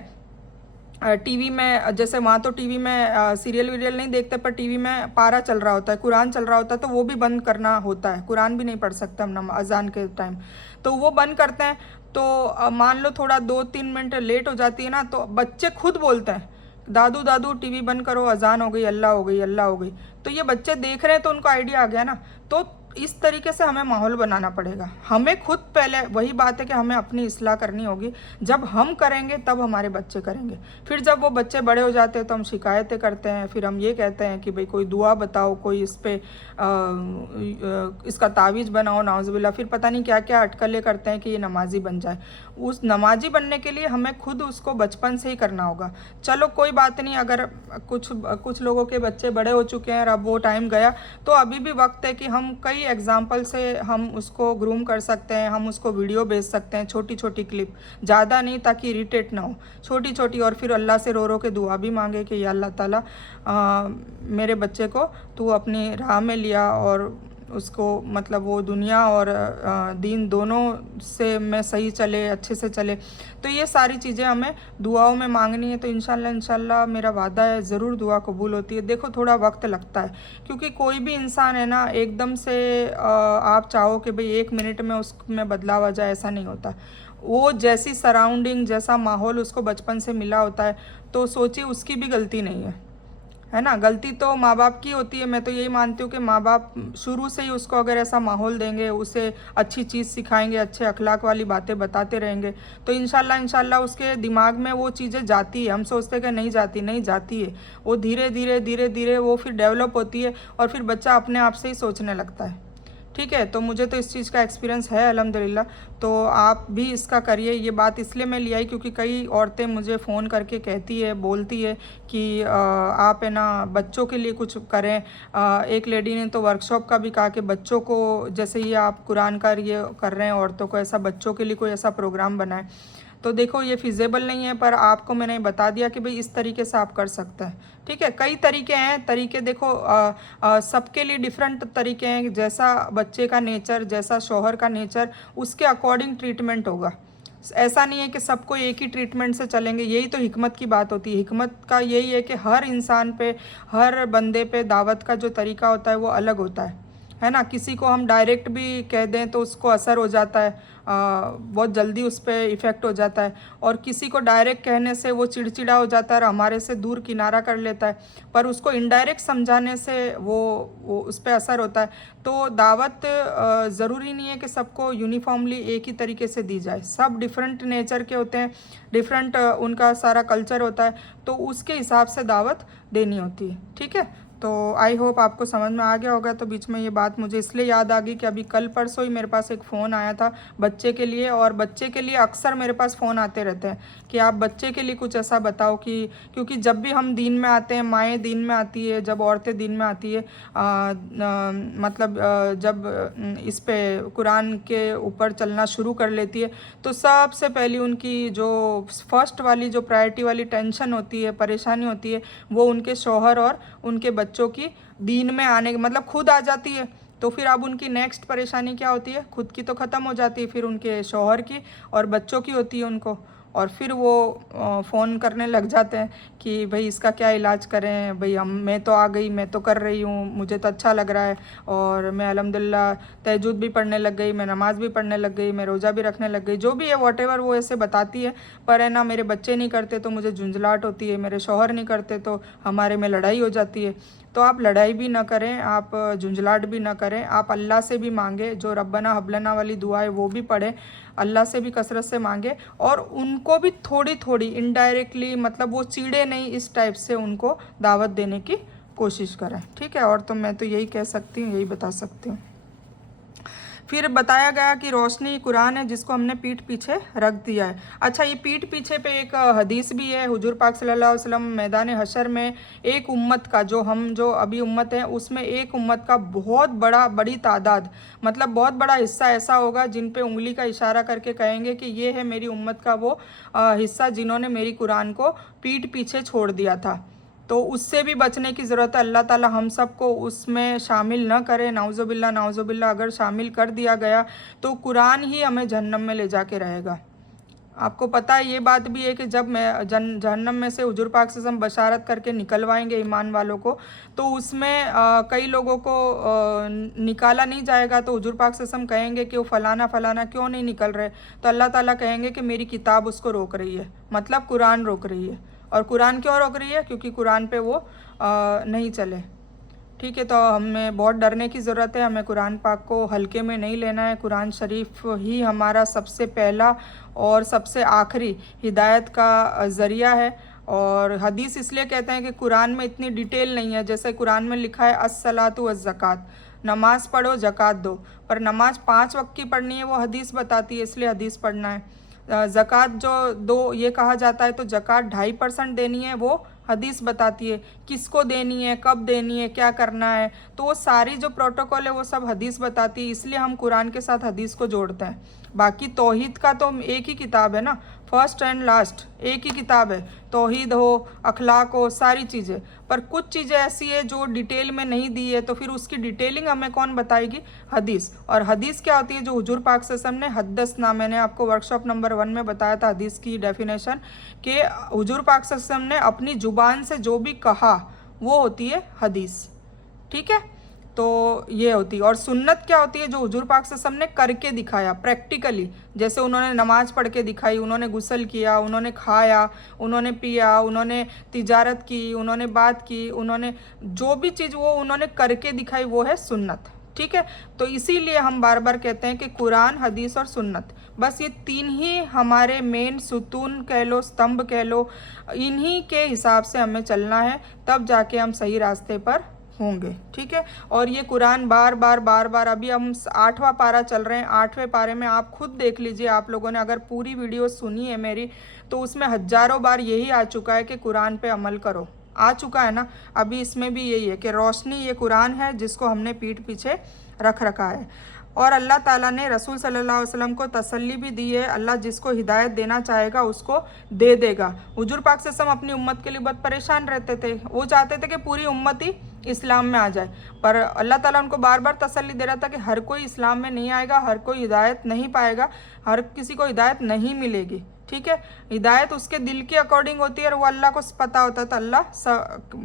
टीवी में, जैसे वहाँ तो टीवी में सीरियल वीरियल नहीं देखते, पर टीवी में पारा चल रहा होता है, कुरान चल रहा होता है, तो वो भी बंद करना होता है। कुरान भी नहीं पढ़ सकते हम अजान के टाइम, तो वो बंद करते हैं। तो मान लो थोड़ा 2-3 मिनट लेट हो जाती है ना, तो बच्चे खुद बोलते हैं, दादू दादू टीवी बंद करो, अजान हो गई, अल्लाह हो गई, अल्लाह हो गई। तो ये बच्चे देख रहे हैं तो उनको आइडिया आ गया ना। तो इस तरीके से हमें माहौल बनाना पड़ेगा। हमें खुद पहले, वही बात है कि हमें अपनी इस्लाह करनी होगी। जब हम करेंगे तब हमारे बच्चे करेंगे। फिर जब वो बच्चे बड़े हो जाते हैं तो हम शिकायतें करते हैं, फिर हम ये कहते हैं कि भाई कोई दुआ बताओ, कोई इस पे इसका तावीज़ बनाओ, नाउज़ुबिल्लाह। फिर पता नहीं क्या क्या अटकलें करते हैं कि ये नमाजी बन जाए। उस नमाजी बनने के लिए हमें खुद उसको बचपन से ही करना होगा। चलो कोई बात नहीं, अगर कुछ लोगों के बच्चे बड़े हो चुके हैं और अब वो टाइम गया, तो अभी भी वक्त है कि हम कई एग्जाम्पल से हम उसको ग्रूम कर सकते हैं। हम उसको वीडियो भेज सकते हैं, छोटी छोटी क्लिप, ज़्यादा नहीं, ताकि इरिटेट ना हो, छोटी छोटी। और फिर अल्लाह से रो रो के दुआ भी मांगे कि या अल्लाह ताला मेरे बच्चे को तू अपनी राह में लिया और उसको मतलब वो दुनिया और दीन दोनों से मैं सही चले, अच्छे से चले। तो ये सारी चीज़ें हमें दुआओं में मांगनी है। तो इंशाल्लाह मेरा वादा है, ज़रूर दुआ कबूल होती है। देखो थोड़ा वक्त लगता है, क्योंकि कोई भी इंसान है ना, एकदम से आप चाहो कि भाई 1 मिनट में उसमें बदलाव आ जाए, ऐसा नहीं होता। वो जैसी सराउंडिंग, जैसा माहौल उसको बचपन से मिला होता है, तो सोचिए उसकी भी गलती नहीं है ना। गलती तो माँ बाप की होती है। मैं तो यही मानती हूँ कि माँ बाप शुरू से ही उसको अगर ऐसा माहौल देंगे, उसे अच्छी चीज़ सिखाएंगे, अच्छे अखलाक वाली बातें बताते रहेंगे, तो इंशाल्लाह उसके दिमाग में वो चीज़ें जाती है। हम सोचते हैं कि नहीं जाती, नहीं जाती है। वो धीरे धीरे वो फिर डेवलप होती है और फिर बच्चा अपने आप से ही सोचने लगता है, ठीक। ठीक है। तो मुझे तो इस चीज़ का एक्सपीरियंस है अल्हम्दुलिल्लाह। तो आप भी इसका करिए। ये बात इसलिए मैं ले आई क्योंकि कई औरतें मुझे फ़ोन करके कहती है, बोलती है कि आप है ना बच्चों के लिए कुछ करें। एक लेडी ने तो वर्कशॉप का भी कहा कि बच्चों को, जैसे ये आप कुरान का ये कर रहे हैं औरतों को, ऐसा बच्चों के लिए कोई ऐसा प्रोग्राम बनाए। तो देखो ये फिज़ेबल नहीं है, पर आपको मैंने बता दिया कि भाई इस तरीके से आप कर सकते हैं। ठीक है, कई तरीके हैं। तरीके देखो सबके लिए डिफरेंट तरीके हैं। जैसा बच्चे का नेचर, जैसा शौहर का नेचर, उसके अकॉर्डिंग ट्रीटमेंट होगा। ऐसा नहीं है कि सबको एक ही ट्रीटमेंट से चलेंगे। यही तो हिकमत की बात होती है। हिकमत का यही है कि हर इंसान पे, हर बंदे पे दावत का जो तरीका होता है वो अलग होता है ना। किसी को हम डायरेक्ट भी कह दें तो उसको असर हो जाता है, बहुत जल्दी उस पर इफ़ेक्ट हो जाता है। और किसी को डायरेक्ट कहने से वो चिड़चिड़ा हो जाता है और हमारे से दूर किनारा कर लेता है। पर उसको इनडायरेक्ट समझाने से वो उस पर असर होता है। तो दावत ज़रूरी नहीं है कि सबको यूनिफॉर्मली एक ही तरीके से दी जाए। सब डिफरेंट नेचर के होते हैं, डिफरेंट उनका सारा कल्चर होता है, तो उसके हिसाब से दावत देनी होती है। ठीक है, तो आई होप आपको समझ में आ गया होगा। तो बीच में ये बात मुझे इसलिए याद आ गई कि अभी कल परसों ही मेरे पास एक फ़ोन आया था बच्चे के लिए। और बच्चे के लिए अक्सर मेरे पास फ़ोन आते रहते हैं कि आप बच्चे के लिए कुछ ऐसा बताओ कि, क्योंकि जब भी हम दीन में आते हैं, माएँ दीन में आती है, जब औरतें दीन में आती है, मतलब जब इस पे कुरान के ऊपर चलना शुरू कर लेती है, तो सबसे पहली उनकी जो फर्स्ट वाली, जो प्रायोरिटी वाली टेंशन होती है, परेशानी होती है, वो उनके शौहर और उनके बच्चों की दीन में आने, मतलब खुद आ जाती है। तो फिर अब उनकी नेक्स्ट परेशानी क्या होती है? खुद की तो ख़त्म हो जाती है, फिर उनके शौहर की और बच्चों की होती है उनको। और फिर वो फ़ोन करने लग जाते हैं कि भाई इसका क्या इलाज करें, भाई मैं तो आ गई, मैं तो कर रही हूँ, मुझे तो अच्छा लग रहा है, और मैं अल्हम्दुलिल्लाह तहज्जुद भी पढ़ने लग गई, मैं नमाज़ भी पढ़ने लग गई, मैं रोज़ा भी रखने लग गई, जो भी है वॉटेवर वो ऐसे बताती है। पर है ना, मेरे बच्चे नहीं करते तो मुझे झुंझलाहट होती है, मेरे शौहर नहीं करते तो हमारे में लड़ाई हो जाती है। तो आप लड़ाई भी ना करें, आप झुंझलाहट भी ना करें, आप अल्लाह से भी मांगे, जो रब्बना हबलना वाली दुआ है वो भी पढ़ें, अल्लाह से भी कसरत से मांगे, और उनको भी थोड़ी थोड़ी इनडायरेक्टली, मतलब वो चीड़े नहीं, इस टाइप से उनको दावत देने की कोशिश करें। ठीक है, और तो मैं तो यही कह सकती हूँ, यही बता सकती हूँ। फिर बताया गया कि रोशनी कुरान है जिसको हमने पीठ पीछे रख दिया है। अच्छा, ये पीठ पीछे पे एक हदीस भी है। हुजूर पाक सल्लल्लाहु अलैहि वसल्लम मैदान हशर में एक उम्मत का, जो अभी उम्मत है, उसमें एक उम्मत का बहुत बड़ी तादाद, मतलब बहुत बड़ा हिस्सा ऐसा होगा जिन पे उंगली का इशारा करके कहेंगे कि ये है मेरी उम्मत का वो हिस्सा जिन्होंने मेरी कुरान को पीठ पीछे छोड़ दिया था। तो उससे भी बचने की ज़रूरत है। अल्लाह ताला हम सबको उसमें शामिल न करे। नाउज़ुबिल्लाह अगर शामिल कर दिया गया तो कुरान ही हमें जहन्नम में ले जाके रहेगा। आपको पता है, ये बात भी है कि जब मैं जहन्नम में से हुजूर पाक से हम बशारत करके निकलवाएंगे ईमान वालों को, तो उसमें कई लोगों को निकाला नहीं जाएगा। तो हुजूर पाक से हम कहेंगे कि वो फ़लाना फ़लाना क्यों नहीं निकल रहे, तो अल्लाह ताला कहेंगे कि मेरी किताब उसको रोक रही है, मतलब कुरान रोक रही है। और कुरान क्यों रोक रही है? क्योंकि कुरान पे वो नहीं चले। ठीक है, तो हमें बहुत डरने की ज़रूरत है। हमें कुरान पाक को हल्के में नहीं लेना है। कुरान शरीफ ही हमारा सबसे पहला और सबसे आखिरी हिदायत का ज़रिया है। और हदीस इसलिए कहते हैं कि कुरान में इतनी डिटेल नहीं है। जैसे कुरान में लिखा है अस्सलातु वज़्ज़कात, नमाज़ पढ़ो, ज़कात दो, पर नमाज 5 वक्त की पढ़नी है, वो हदीस बताती है, इसलिए हदीस पढ़ना है। ज़कात जो दो ये कहा जाता है, तो ज़कात 2.5% देनी है, वो हदीस बताती है। किसको देनी है, कब देनी है, क्या करना है, तो वो सारी जो प्रोटोकॉल है वो सब हदीस बताती है। इसलिए हम कुरान के साथ हदीस को जोड़ते हैं। बाकी तौहीद का तो एक ही किताब है ना, फर्स्ट एंड लास्ट एक ही किताब है। तौहीद हो, अखलाक हो, सारी चीज़ें। पर कुछ चीज़ें ऐसी है जो डिटेल में नहीं दी है, तो फिर उसकी डिटेलिंग हमें कौन बताएगी? हदीस। और हदीस क्या होती है? जो हुजूर पाक सल्लल्लाहु अलैहि वसल्लम ने हदसना, मैंने आपको वर्कशॉप नंबर 1 में बताया था हदीस की डेफिनेशन, कि हुजूर पाक सल्लल्लाहु अलैहि वसल्लम ने अपनी ज़ुबान से जो भी कहा वो होती है हदीस। ठीक है, तो ये होती है। और सुन्नत क्या होती है? जो हुजूर पाक सल्लल्लाहु अलैहि वसल्लम ने करके दिखाया प्रैक्टिकली। जैसे उन्होंने नमाज़ पढ़ के दिखाई, उन्होंने गुस्ल किया, उन्होंने खाया, उन्होंने पिया, उन्होंने तिजारत की, उन्होंने बात की, उन्होंने जो भी चीज़ वो उन्होंने करके दिखाई, वो है सुन्नत। ठीक है, तो इसीलिए हम बार बार कहते हैं कि कुरान, हदीस और सुन्नत, बस ये 3 ही हमारे मेन सुतून कह लो, स्तंभ कह लो, इन्हीं के हिसाब से हमें चलना है, तब जाके हम सही रास्ते पर होंगे। ठीक है, और ये कुरान बार बार अभी हम 8वां पारा चल रहे हैं, 8वें पारे में आप खुद देख लीजिए, आप लोगों ने अगर पूरी वीडियो सुनी है मेरी तो उसमें हजारों बार यही आ चुका है कि कुरान पे अमल करो, आ चुका है ना। अभी इसमें भी यही है कि रोशनी ये कुरान है जिसको हमने पीठ पीछे रख रखा है। और अल्लाह ताला ने रसूल सल्लल्लाहु अलैहि वसल्लम को तसल्ली भी दी है, अल्लाह जिसको हिदायत देना चाहेगा उसको दे देगा। हुजूर पाक सल्लल्लाहु अलैहि वसल्लम अपनी उम्मत के लिए बहुत परेशान रहते थे, वो चाहते थे कि पूरी उम्मत ही इस्लाम में आ जाए, पर अल्लाह ताला उनको बार बार तसल्ली दे रहा था कि हर कोई इस्लाम में नहीं आएगा, हर कोई हिदायत नहीं पाएगा, हर किसी को हिदायत नहीं मिलेगी। ठीक है, हिदायत उसके दिल के अकॉर्डिंग होती है और वो अल्लाह को पता होता है। तो अल्लाह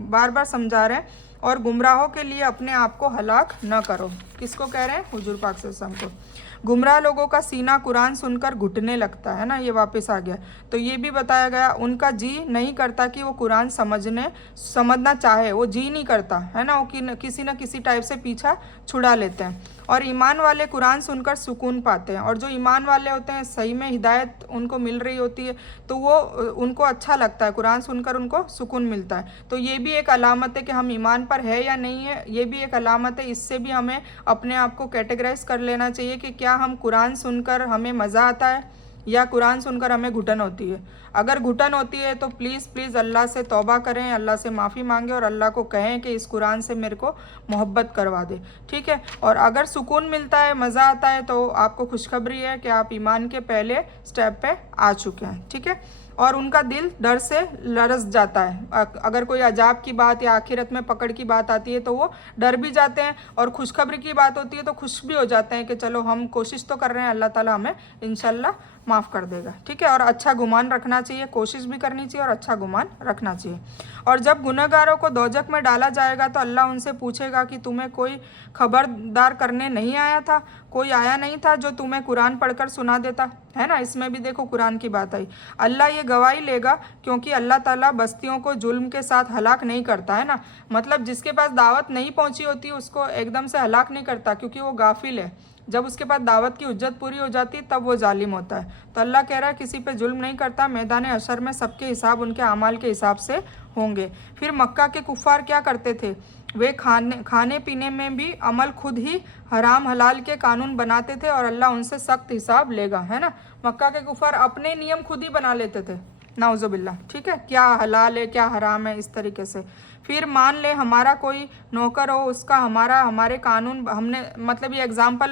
बार बार समझा रहे हैं, और गुमराहों के लिए अपने आप को हलाक न करो। किसको कह रहे हैं? हुजूर पाक सल्लल्लाहु अलैहि वसल्लम को। गुमराह लोगों का सीना कुरान सुनकर घुटने लगता है ना, ये वापस आ गया। तो ये भी बताया गया, उनका जी नहीं करता कि वो कुरान समझना चाहे, वो जी नहीं करता है ना, वो किसी न किसी टाइप से पीछा छुड़ा लेते हैं। और ईमान वाले कुरान सुनकर सुकून पाते हैं, और जो ईमान वाले होते हैं सही में हिदायत उनको मिल रही होती है तो वो उनको अच्छा लगता है, कुरान सुनकर उनको सुकून मिलता है। तो ये भी एक अलामत है कि हम ईमान पर है या नहीं है, ये भी एक अलामत है। इससे भी हमें अपने आप को कैटेगराइज कर लेना चाहिए कि क्या हम कुरान सुनकर हमें मज़ा आता है या कुरान सुनकर हमें घुटन होती है। अगर घुटन होती है तो प्लीज़ अल्लाह से तौबा करें, अल्लाह से माफ़ी मांगें और अल्लाह को कहें कि इस कुरान से मेरे को मोहब्बत करवा दे। ठीक है, और अगर सुकून मिलता है, मज़ा आता है, तो आपको खुशखबरी है कि आप ईमान के पहले स्टेप पे आ चुके हैं। ठीक है, और उनका दिल डर से लरस जाता है। अगर कोई अजाब की बात या आखिरत में पकड़ की बात आती है तो वो डर भी जाते हैं, और खुशखबरी की बात होती है तो खुश भी हो जाते हैं कि चलो हम कोशिश तो कर रहे हैं, अल्लाह ताला हमें इंशाल्लाह माफ़ कर देगा। ठीक है, और अच्छा गुमान रखना चाहिए, कोशिश भी करनी चाहिए और अच्छा गुमान रखना चाहिए। और जब गुनहगारों को दोजख में डाला जाएगा तो अल्लाह उनसे पूछेगा कि तुम्हें कोई खबरदार करने नहीं आया था, कोई आया नहीं था जो तुम्हें कुरान पढ़कर सुना देता, है ना। इसमें भी देखो कुरान की बात आई। अल्लाह ये गवाही लेगा क्योंकि अल्लाह ताला बस्तियों को जुल्म के साथ हलाक नहीं करता, है ना। मतलब जिसके पास दावत नहीं पहुंची होती उसको एकदम से हलाक नहीं करता, क्योंकि वो गाफिल है। जब उसके पास दावत की उज्जत पूरी हो जाती तब वो जालिम होता है। तो अल्लाह कह रहा है किसी पे जुल्म नहीं करता, मैदान हशर में सबके हिसाब उनके अमाल के हिसाब से होंगे। फिर मक्का के कुफ़ार क्या करते थे? वे खाने पीने में भी अमल खुद ही हराम हलाल के कानून बनाते थे और अल्लाह उनसे सख्त हिसाब लेगा, है ना। मक्का के कुफ़ार अपने नियम खुद ही बना लेते थे, नाउज़ुबिल्लाह। ठीक है, क्या हलाल है क्या हराम है, इस तरीके से। फिर मान ले हमारा कोई नौकर हो, उसका हमारे कानून हमने, मतलब ये एग्जांपल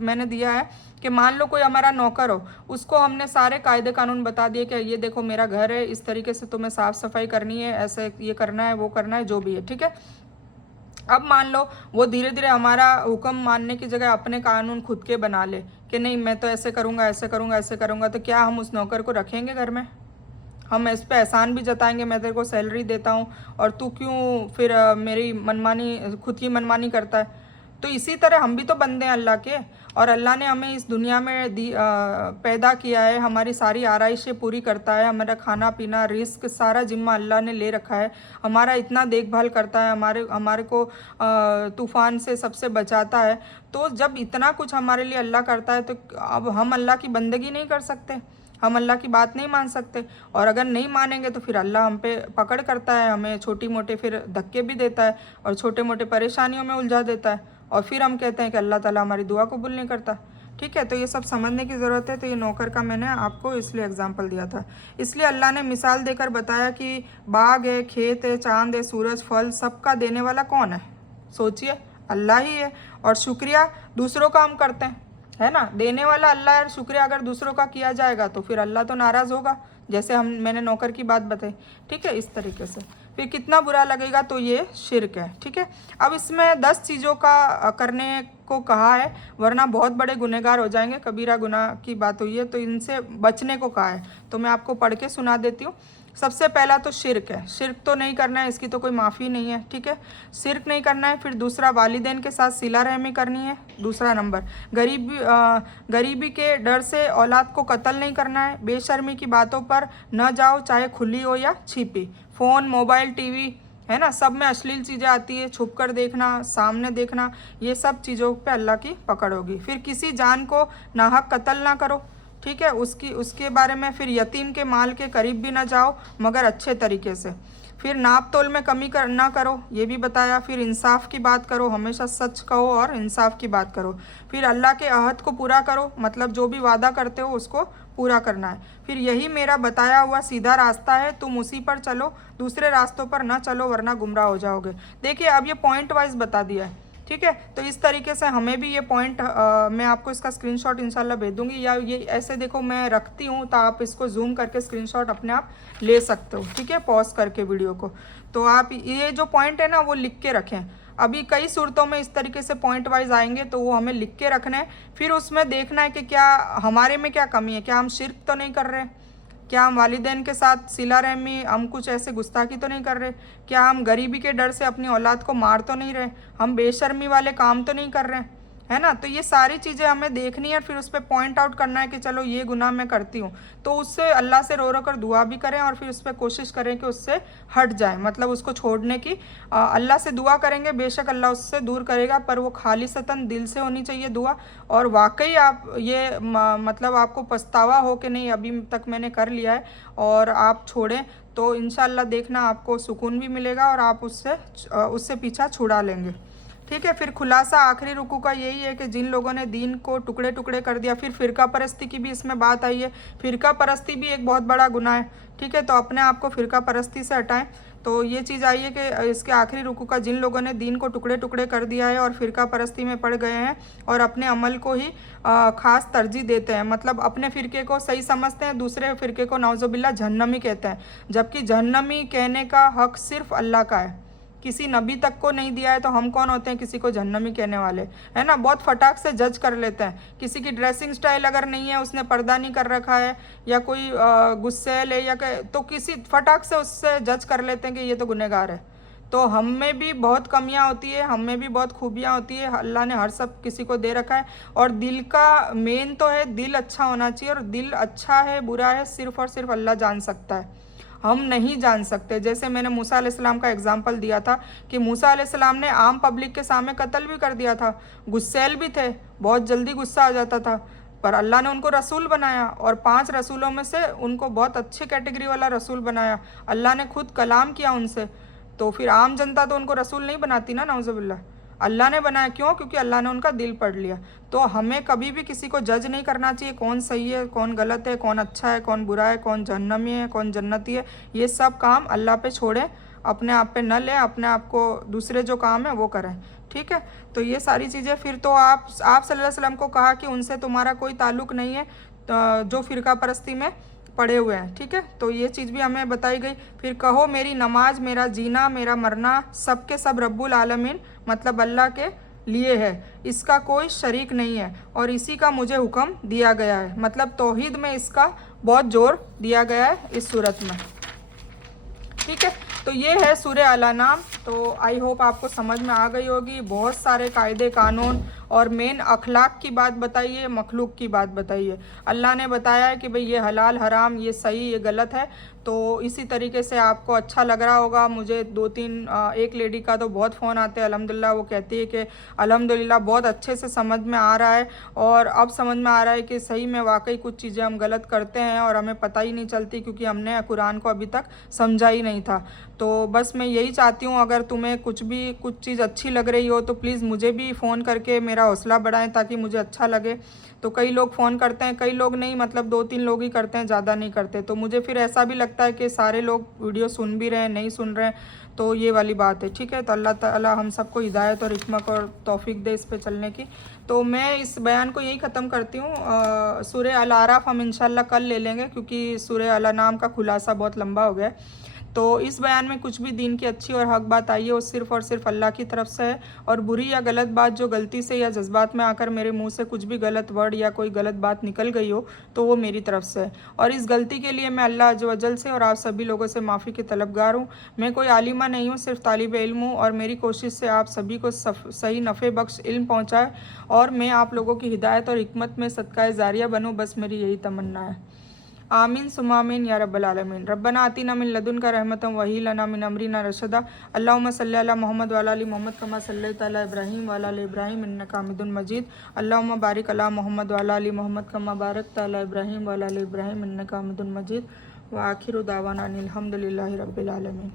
मैंने दिया है कि मान लो कोई हमारा नौकर हो, उसको हमने सारे कायदे कानून बता दिए कि ये देखो मेरा घर है, इस तरीके से तुम्हें साफ़ सफाई करनी है, ऐसे ये करना है, वो करना है, जो भी है। ठीक है, अब मान लो वो धीरे धीरे हमारा हुक्म मानने की जगह अपने कानून खुद के बना ले कि नहीं मैं तो ऐसे करूँगा, ऐसे करूँगा, ऐसे करूँगा, तो क्या हम उस नौकर को रखेंगे घर में? हम इस पे एहसान भी जताएंगे, मैं तेरे को सैलरी देता हूँ और तू क्यों फिर मेरी मनमानी, खुद की मनमानी करता है। तो इसी तरह हम भी तो बंदे हैं अल्लाह के, और अल्लाह ने हमें इस दुनिया में पैदा किया है, हमारी सारी आराइशें पूरी करता है, हमारा खाना पीना रिस्क सारा जिम्मा अल्लाह ने ले रखा है, हमारा इतना देखभाल करता है, हमारे को तूफ़ान से सबसे बचाता है। तो जब इतना कुछ हमारे लिए अल्लाह करता है तो अब हम अल्लाह की बंदगी नहीं कर सकते, हम अल्लाह की बात नहीं मान सकते। और अगर नहीं मानेंगे तो फिर अल्लाह हम पे पकड़ करता है, हमें छोटी मोटे फिर धक्के भी देता है और छोटे मोटे परेशानियों में उलझा देता है, और फिर हम कहते हैं कि अल्लाह ताला हमारी दुआ कबूल नहीं करता। ठीक है, तो ये सब समझने की ज़रूरत है। तो ये नौकर का मैंने आपको इसलिए एग्जांपल दिया था, इसलिए अल्लाह ने मिसाल देकर बताया कि बाग है, खेत है, चांद है, सूरज, फल, सबका देने वाला कौन है? सोचिए, अल्लाह ही है। और शुक्रिया दूसरों का हम करते हैं, है ना। देने वाला अल्लाह है, शुक्रिया अगर दूसरों का किया जाएगा तो फिर अल्लाह तो नाराज़ होगा, जैसे मैंने नौकर की बात बताई। ठीक है, इस तरीके से फिर कितना बुरा लगेगा। तो ये शिर्क है। ठीक है, अब इसमें 10 चीज़ों का करने को कहा है, वरना बहुत बड़े गुनहगार हो जाएंगे। कबीरा गुनाह की बात हुई है तो इनसे बचने को कहा है, तो मैं आपको पढ़ के सुना देती हूँ। सबसे पहला तो शिर्क है, शिर्क तो नहीं करना है, इसकी तो कोई माफ़ी नहीं है। ठीक है, शिर्क नहीं करना है। फिर दूसरा, वालिदैन के साथ सिला रहमी करनी है। दूसरा नंबर, गरीबी के डर से औलाद को कत्ल नहीं करना है। बेशर्मी की बातों पर न जाओ, चाहे खुली हो या छिपी। फ़ोन, मोबाइल, टीवी, है ना, सब में अश्लील चीज़ें आती है, छुप कर देखना, सामने देखना, ये सब चीज़ों पे अल्लाह की पकड़ होगी। फिर किसी जान को नाहक कत्ल ना करो। ठीक है, उसके बारे में। फिर यतीम के माल के करीब भी ना जाओ मगर अच्छे तरीके से। फिर नाप तोल में कमी ना करो, ये भी बताया। फिर इंसाफ की बात करो, हमेशा सच कहो और इंसाफ की बात करो। फिर अल्लाह के अहद को पूरा करो, मतलब जो भी वादा करते हो उसको पूरा करना है। फिर यही मेरा बताया हुआ सीधा रास्ता है, तुम उसी पर चलो, दूसरे रास्तों पर ना चलो वरना गुमराह हो जाओगे। देखिए अब ये पॉइंट वाइज बता दिया है, ठीक है। तो इस तरीके से हमें भी ये पॉइंट मैं आपको इसका स्क्रीनशॉट इंशाल्लाह भेज दूंगी, या ये ऐसे देखो मैं रखती हूँ तो आप इसको जूम करके स्क्रीनशॉट अपने आप ले सकते हो, ठीक है, पॉज करके वीडियो को। तो आप ये जो पॉइंट है ना वो लिख के रखें। अभी कई सूरतों में इस तरीके से पॉइंट वाइज आएंगे तो वो हमें लिख के रखना है। फिर उसमें देखना है कि क्या हमारे में क्या कमी है, क्या हम शिर्क तो नहीं कर रहे, क्या हम वालिदैन के साथ सिला रहमी हम कुछ ऐसे गुस्ताखी तो नहीं कर रहे, क्या हम गरीबी के डर से अपनी औलाद को मार तो नहीं रहे, हम बेशर्मी वाले काम तो नहीं कर रहे, है ना। तो ये सारी चीज़ें हमें देखनी है, फिर उस पर पॉइंट आउट करना है कि चलो ये गुनाह मैं करती हूँ, तो उससे अल्लाह से रो रो कर दुआ भी करें और फिर उस पर कोशिश करें कि उससे हट जाए, मतलब उसको छोड़ने की अल्लाह से दुआ करेंगे, बेशक अल्लाह उससे दूर करेगा, पर वो खालिसतन दिल से होनी चाहिए दुआ। और वाकई आप ये मतलब आपको पछतावा हो कि नहीं अभी तक मैंने कर लिया है और आप छोड़ें, तो इंशाल्लाह देखना आपको सुकून भी मिलेगा और आप उससे पीछा छुड़ा लेंगे, ठीक है। फिर खुलासा आखिरी रुकू का यही है कि जिन लोगों ने दीन को टुकड़े टुकड़े कर दिया, फिर फ़िरका परस्ती की भी इसमें बात आई है। फ़िरका परस्ती भी एक बहुत बड़ा गुनाह है, ठीक है। तो अपने आप को फ़िरका परस्ती से हटाएं। तो ये चीज़ आई है कि इसके आखिरी रुकू का जिन लोगों ने दीन को टुकड़े टुकड़े कर दिया है और फ़िरका परस्ती में पड़ गए हैं और अपने अमल को ही ख़ास तरजीह देते हैं, मतलब अपने फ़िरके को सही समझते हैं, दूसरे फ़िरके को नाउज़ुबिल्लाह जहन्नमी कहते हैं, जबकि जहन्नमी कहने का हक़ सिर्फ़ अल्लाह का है, किसी नबी तक को नहीं दिया है। तो हम कौन होते हैं किसी को जहन्नमी कहने वाले, है ना। बहुत फटाक से जज कर लेते हैं, किसी की ड्रेसिंग स्टाइल अगर नहीं है, उसने पर्दा नहीं कर रखा है या कोई गुस्सेल है या तो किसी फटाक से उससे जज कर लेते हैं कि ये तो गुनहगार है। तो हम में भी बहुत कमियां होती है, हम में भी बहुत खूबियां होती है, अल्लाह ने हर सब किसी को दे रखा है। और दिल का मेन तो है दिल अच्छा होना चाहिए, और दिल अच्छा है बुरा है सिर्फ और सिर्फ अल्लाह जान सकता है, हम नहीं जान सकते। जैसे मैंने मूसा अलैहिस्सलाम का एग्जाम्पल दिया था कि मूसा अलैहिस्सलाम ने आम पब्लिक के सामने कत्ल भी कर दिया था, गुस्सैल भी थे, बहुत जल्दी गुस्सा आ जाता था, पर अल्लाह ने उनको रसूल बनाया और 5 रसूलों में से उनको बहुत अच्छे कैटेगरी वाला रसूल बनाया। अल्लाह ने खुद कलाम किया उनसे, तो फिर आम जनता तो उनको रसूल नहीं बनाती ना, नाउज़ुबिल्लाह। अल्लाह ने बनाया, क्यों? क्योंकि अल्लाह ने उनका दिल पढ़ लिया। तो हमें कभी भी किसी को जज नहीं करना चाहिए, कौन सही है कौन गलत है, कौन अच्छा है कौन बुरा है, कौन जहन्नमी है कौन जन्नती है। ये सब काम अल्लाह पे छोड़ें, अपने आप पे न लें, अपने आप को दूसरे जो काम है वो करें, ठीक है। तो ये सारी चीज़ें फिर तो आप सल्लल्लाहु अलैहि वसल्लम को कहा कि उनसे तुम्हारा कोई ताल्लुक़ नहीं है जो फ़िरका परस्ती में पड़े हुए हैं, ठीक है। तो ये चीज़ भी हमें बताई गई। फिर कहो मेरी नमाज मेरा जीना मेरा मरना सब के सब रब्बुल आलमीन मतलब अल्लाह के लिए है, इसका कोई शरीक नहीं है और इसी का मुझे हुक्म दिया गया है, मतलब तौहीद में इसका बहुत जोर दिया गया है इस सूरत में, ठीक है। तो ये है सूरह अल अनाम। तो आई होप आपको समझ में आ गई होगी। बहुत सारे कायदे कानून और मेन अखलाक की बात बताइए, मखलूक की बात बताइए। अल्लाह ने बताया है कि भाई ये हलाल हराम, ये सही ये गलत है। तो इसी तरीके से आपको अच्छा लग रहा होगा। मुझे 2-3 एक लेडी का तो बहुत फ़ोन आते हैं, अल्हम्दुलिल्लाह वो कहती है कि अल्हम्दुलिल्लाह बहुत अच्छे से समझ में आ रहा है और अब समझ में आ रहा है कि सही में वाकई कुछ चीज़ें हम गलत करते हैं और हमें पता ही नहीं चलती क्योंकि हमने कुरान को अभी तक समझा ही नहीं था। तो बस मैं यही चाहती हूँ, अगर तुम्हें कुछ चीज़ अच्छी लग रही हो तो प्लीज़ मुझे भी फ़ोन करके मेरा हौसला बढ़ाएं ताकि मुझे अच्छा लगे। तो कई लोग फ़ोन करते हैं, कई लोग नहीं, मतलब 2-3 लोग ही करते हैं, ज़्यादा नहीं करते। तो मुझे फिर ऐसा भी लगता है कि सारे लोग वीडियो सुन भी रहे हैं नहीं सुन रहे हैं, तो ये वाली बात है, ठीक है। तो अल्लाह ताला हम सबको हिदायत और हिकमत और तौफीक दे इस पे चलने की। तो मैं इस बयान को यही ख़त्म करती हूँ। सूरह अल आराफ हम इंशाल्लाह कल ले लेंगे क्योंकि सूरह अल अनाम का खुलासा बहुत लंबा हो गया है। तो इस बयान में कुछ भी दीन की अच्छी और हक बात आई है वो सिर्फ़ और सिर्फ अल्लाह की तरफ से है, और बुरी या गलत बात जो गलती से या जज्बात में आकर मेरे मुंह से कुछ भी गलत वर्ड या कोई गलत बात निकल गई हो तो वो मेरी तरफ से है। और इस गलती के लिए मैं अल्लाह अज़्ज़ व जल से और आप सभी लोगों से माफ़ी की तलबगार हूँ। मैं कोई आलिमा नहीं हूँ, सिर्फ तालिब इल्म हूँ और मेरी कोशिश से आप सभी को सही नफ़े बख्श इल्म पहुँचाए और मैं आप लोगों की हिदायत और हिकमत में सदका जारिया बनूँ, बस मेरी यही तमन्ना है। आमीन सुमामीन या रब्बल आलमीन। रब्बना आतिना मिन लदुनका रहमतन वही लना मिन अमरिना रशदा। अल्लाहुम्मा सल्लि अला मोहम्मद व अला आलि मोहम्मद कमा सल्लैता अला इब्राहीम व अला आलि इब्राहीम इन्नका हमीदुम मजीद। अल्लाहुम्मा बारिक अला मोहम्मद व अला आलि मोहम्मद कमा बारकता अला इब्राहीम व अला आलि इब्राहीम इन्नका हमीदुम मजीद। व आखिरु दावाना अनिल हम्दुलिल्लाहि रब्बिल आलमीन।